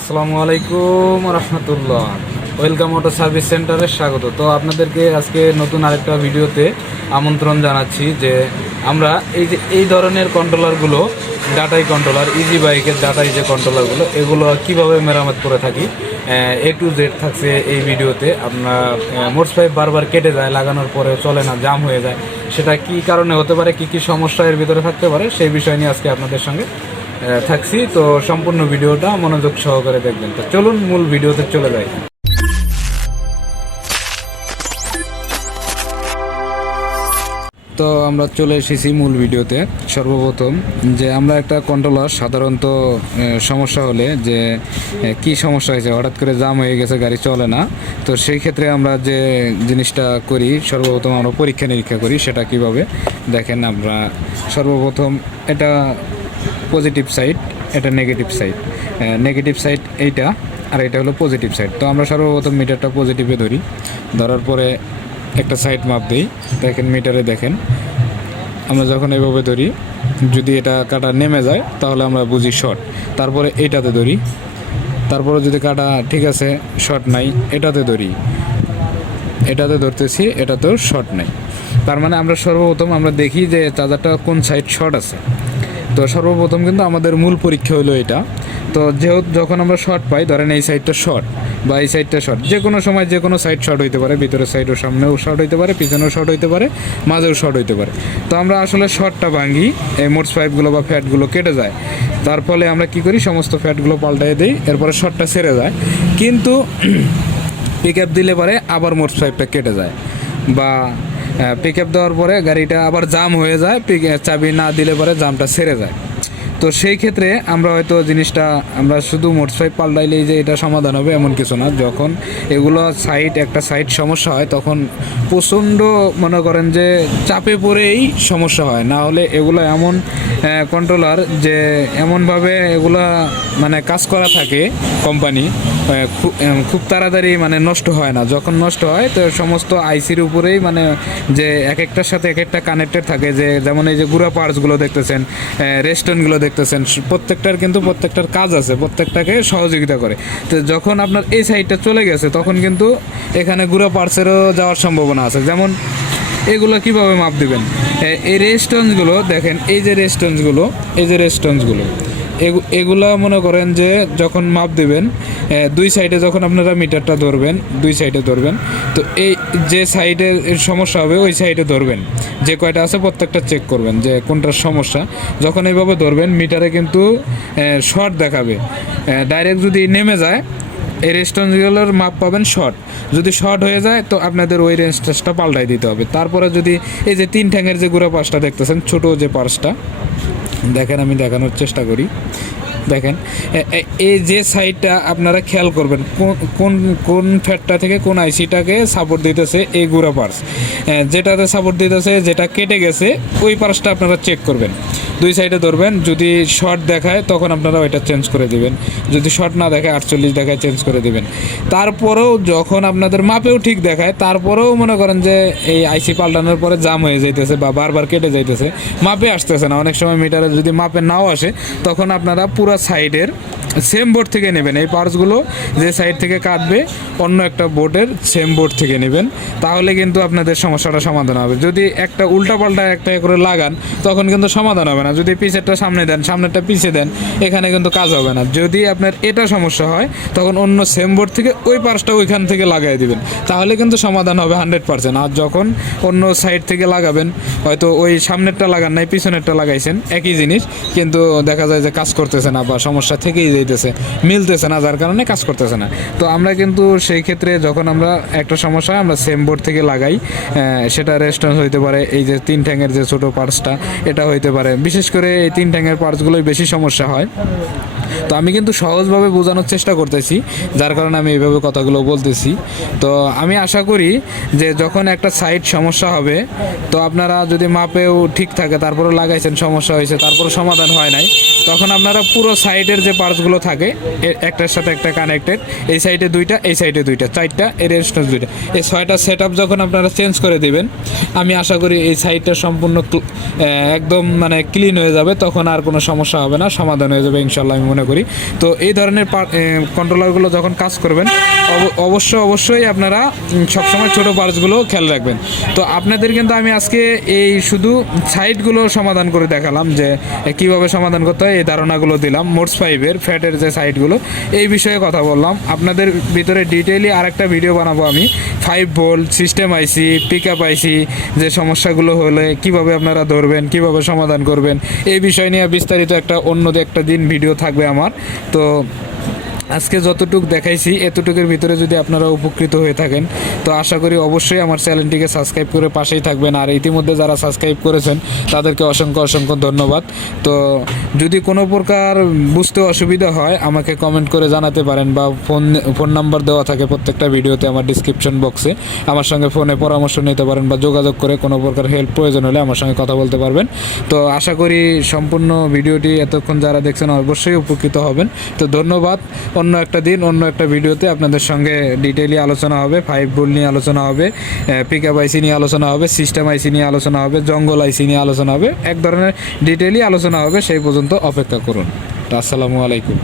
আসসালামু আলাইকুম রহমতুল্লাহ। Welcome auto service সেন্টারে স্বাগত। তো আপনাদেরকে আজকে নতুন আরেকটা ভিডিওতে আমন্ত্রণ জানাচ্ছি যে আমরা এই ধরনের কন্ট্রোলারগুলো, ডাটাই কন্ট্রোলার, ইজি বাইকের ডাটাই যে কন্ট্রোলারগুলো, এগুলো কিভাবে মেরামত করে থাকি এ টু জেড থাকছে এই ভিডিওতে। আপনার মোটর পাইপ বারবার কেটে যায়, লাগানোর পরে চলে না, জাম হয়ে যায়, সেটা কি কারণে হতে পারে, কি কি সমস্যা এর ভিতরে থাকতে পারে, সেই বিষয় নিয়ে আজকে আপনাদের সঙ্গে থাকছি। তো সম্পূর্ণ ভিডিওটা মনোযোগ সহকারে দেখবেন। তো চলুন মূল ভিডিওতে চলে যাই। তো আমরা চলে এসেছি মূল ভিডিওতে। সর্বপ্রথম যে আমরা একটা কন্ট্রোলার সাধারণত সমস্যা হলে যে কি সমস্যা হয়েছে, হঠাৎ করে জাম হয়ে গেছে, গাড়ি চলে না, তো সেই ক্ষেত্রে আমরা যে জিনিসটা করি, সর্বপ্রথম আমরা পরীক্ষা নিরীক্ষা করি। সেটা কিভাবে দেখেন, আমরা সর্বপ্রথম এটা পজিটিভ সাইড, এটা নেগেটিভ সাইড। নেগেটিভ সাইড এইটা, আর এটা হলো পজিটিভ সাইড। তো আমরা সর্বপ্রথম মিটারটা পজিটিভে ধরি, ধরার পরে একটা সাইড মাপ দিই। দেখেন মিটারে, দেখেন আমরা যখন এভাবে ধরি, যদি এটা কাটা নেমে যায় তাহলে আমরা বুঝি শর্ট। তারপরে এইটাতে ধরি, তারপরে যদি কাটা ঠিক আছে, শর্ট নাই, এটাতে ধরি, এটাতে ধরতেছি, এটাতেও শর্ট নাই। তার মানে আমরা সর্বপ্রথম আমরা দেখি যে চার্জারটা কোন সাইড শর্ট আছে। তো সর্বপ্রথম কিন্তু আমাদের মূল পরীক্ষা হলো এটা। তো যেহেতু যখন আমরা শর্ট পাই, ধরেন এই সাইডটা শর্ট বা এই সাইডটা শর্ট, যে কোনো সময় যে কোনো সাইড শর্ট হইতে পারে, ভিতরের সাইডও সামনেও শর্ট হইতে পারে, পিছনেও শর্ট হইতে পারে, মাঝেও শর্ট হইতে পারে। তো আমরা আসলে শর্টটা ভাঙি, এই মোটর পাইপগুলো বা ফ্যাটগুলো কেটে যায়। তার ফলে আমরা কি করি, সমস্ত ফ্যাটগুলো পাল্টাই দিই, এরপরে শর্টটা ছেড়ে যায়। কিন্তু পিক আপ দিলে পরে আবার মোটর পাইপটা কেটে যায়, বা পিক আপ দেওয়ার পরে গাড়িটা আবার জাম হয়ে যায়, চাবি না দিলে পরে জামটা ছেড়ে যায়। তো সেই ক্ষেত্রে আমরা হয়তো জিনিসটা আমরা শুধু মোটর পাইপ পাল্টাইলেই যে এটা সমাধান হবে এমন কিছু না। যখন এগুলো একটা সাইড সমস্যা হয়, তখন প্রচণ্ড মনে করেন যে চাপে পড়েই সমস্যা হয়। না হলে এগুলো এমন কন্ট্রোলার যে এমনভাবে এগুলা মানে কাজ করা থাকে কোম্পানি, খুব তাড়াতাড়ি মানে নষ্ট হয় না। যখন নষ্ট হয় তো সমস্ত আইসির উপরেই মানে যে এক একটার সাথে এক একটা কানেক্টেড থাকে। যে যেমন এই যে গুঁড়া পার্টসগুলো দেখতেছেন, রেস্টনগুলো দেখতেছেন, প্রত্যেকটার কিন্তু প্রত্যেকটার কাজ আছে, প্রত্যেকটাকে সহযোগিতা করে। তো যখন আপনার এই সাইডটা চলে গেছে, তখন কিন্তু এখানে গুঁড়া পার্টসেরও যাওয়ার সম্ভাবনা আছে। যেমন এগুলো কিভাবে মাপ দিবেন, এই রেস্টনসগুলো দেখেন, এই যে রেস্টনসগুলো, এই যে রেস্টনসগুলো, এগুলা মনে করেন যে যখন মাপ দেবেন, দুই সাইডে যখন আপনারা মিটারটা ধরবেন, দুই সাইডে ধরবেন, তো এই যে সাইডে সমস্যা হবে ওই সাইডে ধরবেন, যে কয়টা আছে প্রত্যেকটা চেক করবেন যে কোনটার সমস্যা। যখন এইভাবে ধরবেন, মিটারে কিন্তু শর্ট দেখাবে। ডাইরেক্ট যদি নেমে যায়, এই রেস্টনগুলোর মাপ পাবেন শর্ট। যদি শর্ট হয়ে যায় তো আপনাদের ওই রেঞ্জটা পাল্টাই দিতে হবে। তারপরে যদি এই যে তিন ঠ্যাঙের যে গুঁড়া পার্সটা দেখতেছেন, ছোটো যে পার্সটা দেখেন, আমি দেখানোর চেষ্টা করি। দেখেন এই যে সাইডটা আপনারা খেয়াল করবেন, কোন কোন ফ্যাটটা থেকে কোন আইসিটাকে সাপোর্ট দিতেছে, এই গুঁড়া পার্স যেটাতে সাপোর্ট দিতেছে, যেটা কেটে গেছে, ওই পার্সটা আপনারা চেক করবেন। দুই সাইডে ধরবেন, যদি শর্ট দেখায় তখন আপনারা ওইটা চেঞ্জ করে দিবেন, যদি শর্ট না দেখায় 48 দেখায় চেঞ্জ করে দিবেন। তারপরেও যখন আপনাদের মাপেও ঠিক দেখায়, তারপরেও মনে করেন যে এই আইসি পাল্টানোর পরে জাম হয়ে যাইতেছে বা বারবার কেটে যাইতেছে, মাপে আসতেছে না, অনেক সময় মিটারে যদি মাপে নাও আসে, তখন আপনারা পুরো সাইডের সেম বোর্ড থেকে নেবেন। এই পার্টসগুলো যে সাইড থেকে কাটবে, অন্য একটা বোর্ডের সেম বোর্ড থেকে নেবেন, তাহলে কিন্তু আপনাদের সমস্যাটা সমাধান হবে। যদি একটা উল্টাপাল্টা একটা করে লাগান, তখন কিন্তু সমাধান হবে না। যদি পিছেরটা সামনে দেন, সামনেরটা পিছে দেন, এখানে কিন্তু কাজ হবে না। যদি আপনার এটা সমস্যা হয়, তখন অন্য সেম বোর্ড থেকে ওই পার্টসটা ওইখান থেকে লাগাই দিবেন, তাহলে কিন্তু সমাধান হবে 100%। আর যখন অন্য সাইড থেকে লাগাবেন, হয়তো ওই সামনেরটা লাগান নাই, পিছনেরটা লাগাইছেন, একই জিনিস, কিন্তু দেখা যায় যে কাজ করতেছে না বা সমস্যা থেকেই যাইতেছে, মিলতেছে না, যার কারণে কাজ করতেছে না। তো আমরা কিন্তু সেই ক্ষেত্রে যখন আমরা একটা সমস্যা হয়, আমরা সেম বোর্ড থেকে লাগাই। সেটা রেস্টন হইতে পারে, এই যে তিন ঠ্যাঙের যে ছোটো পার্টসটা, এটা হইতে পারে। বিশেষ করে এই তিন ঠ্যাঙের পার্টসগুলোই বেশি সমস্যা হয়। তো আমি কিন্তু সহজভাবে বোঝানোর চেষ্টা করতেছি, যার কারণে আমি এইভাবে কথাগুলো বলতেছি। তো আমি আশা করি যে যখন একটা সাইড সমস্যা হবে, তো আপনারা যদি মাপেও ঠিক থাকে, তারপরে লাগাইছেন, সমস্যা হয়েছে, তারপরে সমাধান হয় নাই, তখন আপনারা পুরো সাইডের যে পার্টসগুলো থাকে, একটার সাথে একটা কানেক্টেড, এই সাইডে দুইটা, এই সাইডে দুইটা, চারটা, এই রেস্টন দুইটা, এই 6টা সেট আপ যখন আপনারা চেঞ্জ করে দিবেন, আমি আশা করি এই সাইডটা সম্পূর্ণ একদম মানে ক্লিন হয়ে যাবে, তখন আর কোনো সমস্যা হবে না, সমাধান হয়ে যাবে ইনশাল্লাহ আমি মনে মনে করি। তো এই ধরনের কন্ট্রোলারগুলো যখন কাজ করবেন অবশ্যই আপনারা সবসময় ছোটো পার্টসগুলো খেয়াল রাখবেন। তো আপনাদের কিন্তু আমি আজকে এই শুধু সাইডগুলো সমাধান করে দেখালাম যে কীভাবে সমাধান করতে হয়, এই ধারণাগুলো দিলাম। মোটস 5-এর ফ্যাটের যে সাইডগুলো এই বিষয়ে কথা বললাম। আপনাদের ভিতরে ডিটেইলি আরেকটা ভিডিও বানাবো আমি 5 ভোল্ট সিস্টেম আইসি, পিক আপ আইসি যে সমস্যাগুলো হলে কীভাবে আপনারা ধরবেন, কীভাবে সমাধান করবেন, এই বিষয় নিয়ে বিস্তারিত অন্য একটা দিন ভিডিও থাকবে আমার। তো আজকে যতটুকু দেখাইছি এতটুকুর ভিতরে যদি আপনারা উপকৃত হয়ে থাকেন তো আশা করি অবশ্যই আমার চ্যানেলটিকে সাবস্ক্রাইব করে পাশেই থাকবেন। আর ইতিমধ্যে যারা সাবস্ক্রাইব করেছেন তাদেরকে অসংখ্য ধন্যবাদ। তো যদি কোনো প্রকার বুঝতে অসুবিধা হয় আমাকে কমেন্ট করে জানাতে পারেন, বা ফোন নাম্বার দেওয়া থাকে প্রত্যেকটা ভিডিওতে আমার ডিসক্রিপশন বক্সে। আমার সঙ্গে ফোনে পরামর্শ নিতে পারেন বা যোগাযোগ করে কোনো প্রকার হেল্প প্রয়োজন হলে আমার সঙ্গে কথা বলতে পারবেন। তো আশা করি সম্পূর্ণ ভিডিওটি এতক্ষণ যারা দেখছেন অবশ্যই উপকৃত হবেন। তো ধন্যবাদ। অন্য একটা দিন অন্য একটা ভিডিওতে আপনাদের সঙ্গে ডিটেইলি আলোচনা হবে, 5 ভোল্ট নিয়ে আলোচনা হবে, পিক আপ আইসি নিয়ে আলোচনা হবে, সিস্টেম আইসি নিয়ে আলোচনা হবে, জঙ্গল আইসি নিয়ে আলোচনা হবে, এক ধরনের ডিটেইলি আলোচনা হবে। সেই পর্যন্ত অপেক্ষা করুন। আসসালামু আলাইকুম।